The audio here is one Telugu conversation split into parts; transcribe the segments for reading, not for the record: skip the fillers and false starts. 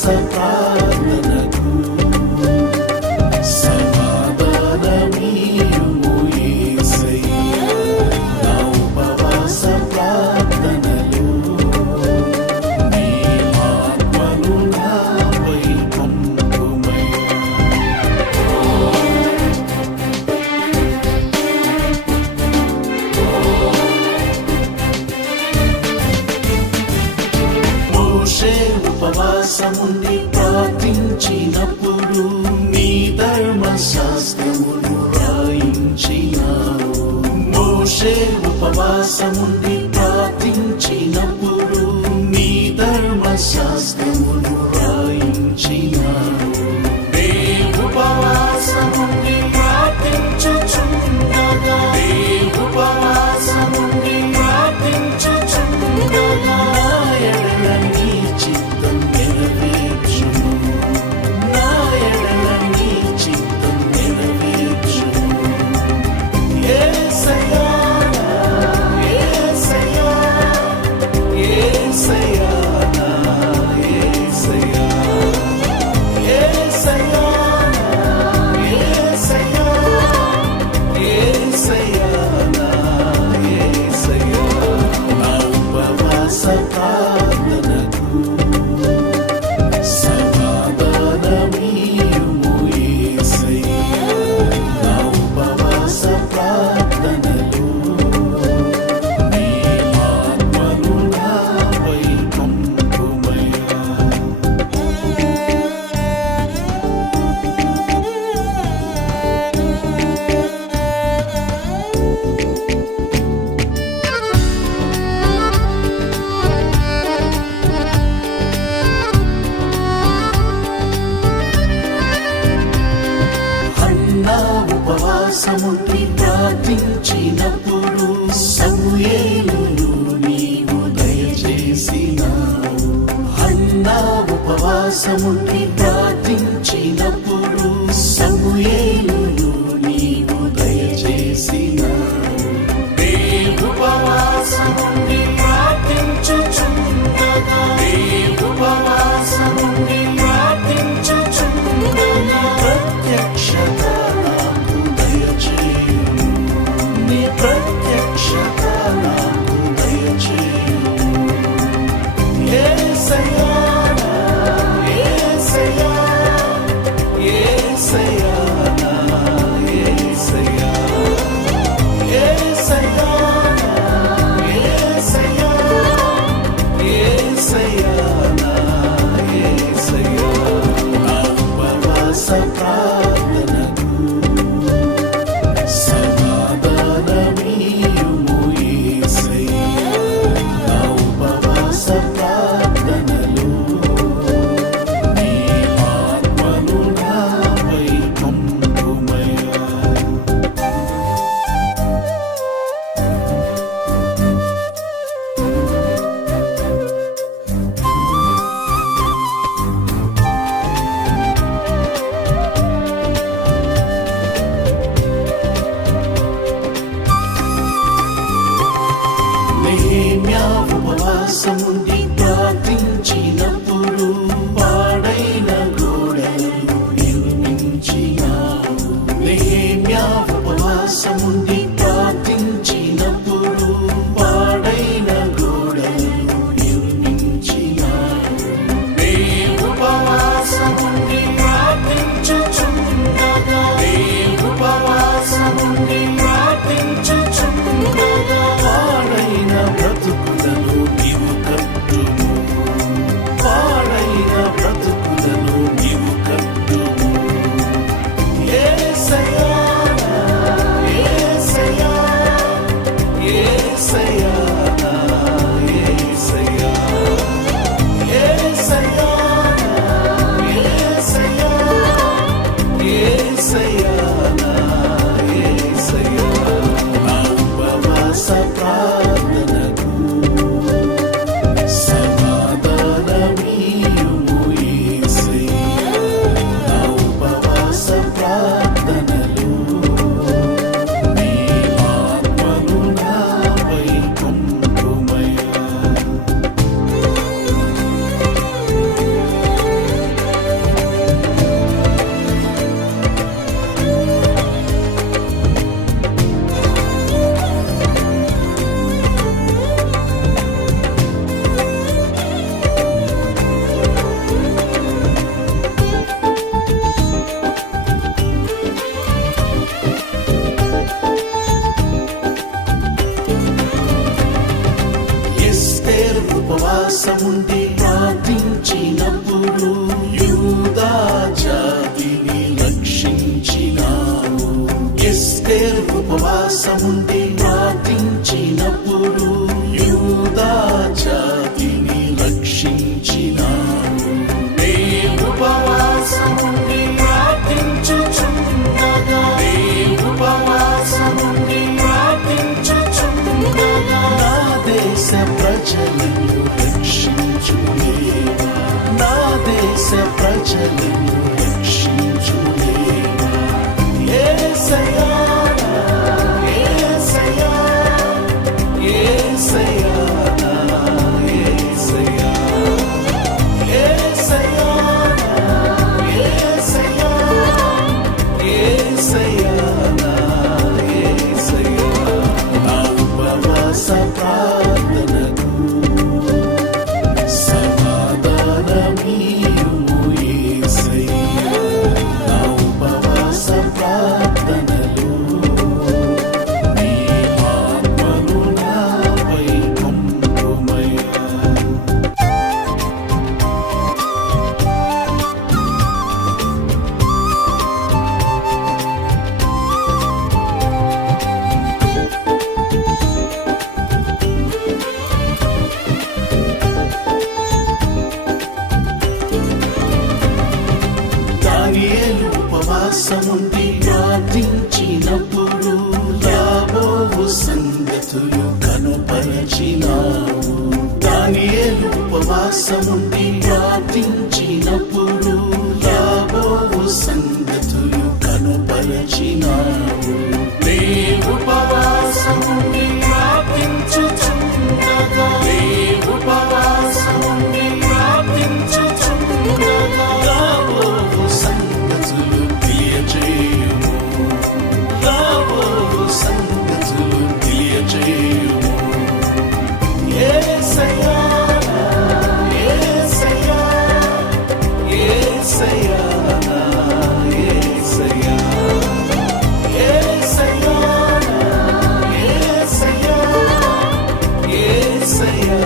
ఉపవాస ప్రార్థనకు సమాధానమీయుము యేసయ్యా. నా ఉపవాస ప్రార్థనలు నీ ఆత్మను నాపై పంపుమయ్యా. మోషే ఉపవాసముండి ప్రార్థించినప్పుడు నీ ధర్మశాస్త్రమును రాయించినావు. మోషే ఉపవాసముండి ప్రార్థించినప్పుడు నీ ధర్మశాస్త్రమును రాయించినావు. నీ ఉపవాసముండి ప్రార్థించుచుండగా, నీ ఉపవాసముండి ప్రార్థించుచుండగా నా ఎడల నీ చిత్తం నెరవేర్చుము. నా ఎడల నీ చిత్తం నెరవేర్చుము. యేసయ్యా, యేసయ్యా, యేసయ్యా, నా యేసయ్యా. యేసయ్యా, యేసయ్యా, యేసయ్యా, నా యేసయ్యా. నా ఉపవాస ప్రార్థనకు సమాధానమీయుము యేసయ్యా. నా ఉపవాస ప్రార్థనలు నీ ఆత్మను నాపై పంపుమయ్యా. హన్నా ఉపవాసముండి ప్రార్థించినప్పుడు సమూయేలును నీవు దయచేసినావు. హన్నా ఉపవాసముండి ప్రార్థించినప్పుడు సమూయేలును నీవు దయచేసినావు. నీ ఉపవాసముండి ప్రార్థించుచుండగా, నీ ఉపవాసముండి ప్రార్థించుచుండగా ప్రత్యక్షత నాకు దయచేయుము. నీ ప్రత్యక్షత నాకు దయచేయుము. యేసయ్యా, యేసయ్యా, యేసయ్యా, నా యేసయ్యా. యేసయ్యా, యేసయ్యా, యేసయ్యా, నా యేసయ్యా. నా ఉపవాస ప్రార్థనకు సమాధానమీయుము యేసయ్యా. నా ఉపవాస ప్రార్థనలు ఉపవాసముండి ప్రార్థించినప్పుడు యూదా జాతిని రక్షించినావు. ఎస్తేరు ఉపవాసముండి ప్రార్థించినప్పుడు యూదా జాతిని రక్షించినావు. నీ ఉపవాసముండి ప్రార్థించుచుండగా, నీ ఉపవాసముండి ప్రార్థించుచుండగా నా దేశ ప్రజలను రక్షించులేవా, నా దేశ ప్రజలను రక్షించులేవా. యేసయ్యా, యేసయ్యా, యేసయ్యా, యేసయ్యా, యేసయ్యా, యేసయ్యా, యేసయ్యా, యేసయ్యా. నా ఉపవాస ప్రార్థనకు సమాధానమీయుము యేసయ్యా. నా ఉపవాస ప్రార్థనలో నీ ఆత్మను నాపై పంపుమయ్యా. దానియేలు ఉపవాసముండి ప్రార్థించినప్పుడు రాబోవు సంగతులు కనుపరచినావు. దానియేలు ఉపవాసముండి ప్రార్థించినప్పుడు రాబోవు సంగతులు కనుపరచినావు. నీ ఉపవాసముండి ప్రార్థించుచుండగా, నీ ఉపవాసముండి ప్రార్థించుచుండగా రాబోవు సంగతులు తెలియజేయుము, రాబోవు సంగతులు తెలియజేయుము. యేసయ్యా, యేసయ్యా, యేసయ్యా, యేసయ్యా, యేసయ్యా, యేసయ్యా, యేసయ్యా,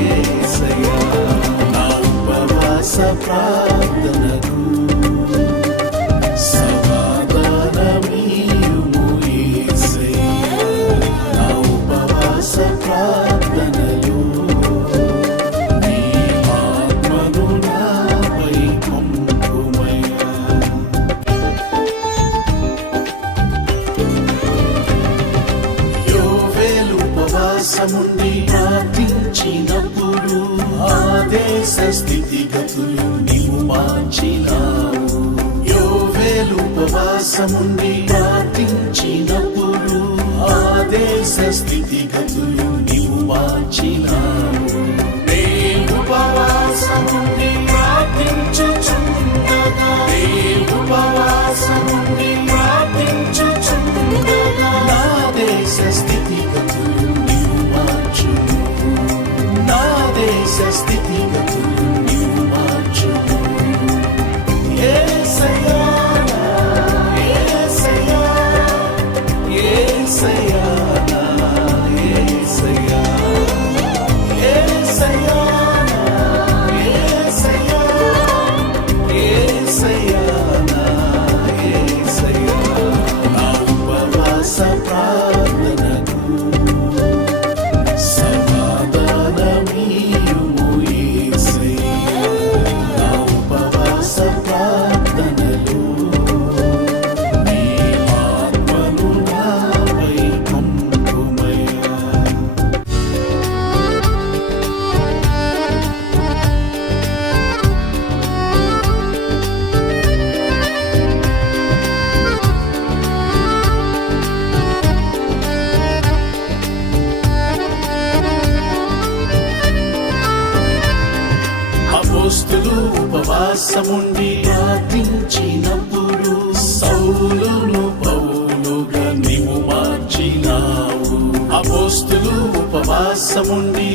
యేసయ్యా. నా ఉపవాస ప్రార్థనకు సమాధానమీయుము యేసయ్యా. నా ఉపవాస ప్రార్థనలో నీ ఆత్మను నాపై పంపుమయ్యా. యోవేలు ఉపవాసముండి ప్రార్థించినప్పుడు ఆ దేశ స్థితిగతులు నీవు మార్చినావు. యోవేలు ఉపవాసముండి ప్రార్థించినప్పుడు ఆ దేశ స్థితిగతులు నీవు మార్చినావు. నీ ఉపవాసముండి ప్రార్థించుచుండగా, నీ ఉపవాసముండి ప్రార్థించుచుండగా నా దేశ స్థితిగతులు నీవు మార్చుము, నా దేశ స్థితిగతులు నీవు మార్చుము. యేసయ్యా, యేసయ్యా, యేసయ్యా, యేసయ్యా, యేసయ్యా, యేసయ్యా, యేసయ్యా, యేసయ్యా. నా ఉపవాస ప్రార్థనకు సమాధానమీయుము యేసయ్యా. నా ఉపవాస ప్రార్థనలో నీ ఆత్మను నాపై పంపుమయ్యా. అపోస్తలులు ఉపవాసముండి ప్రార్థించినప్పుడు సౌలును పౌలుగా నీవు మార్చినావు. అపోస్తలులు ఉపవాసముండి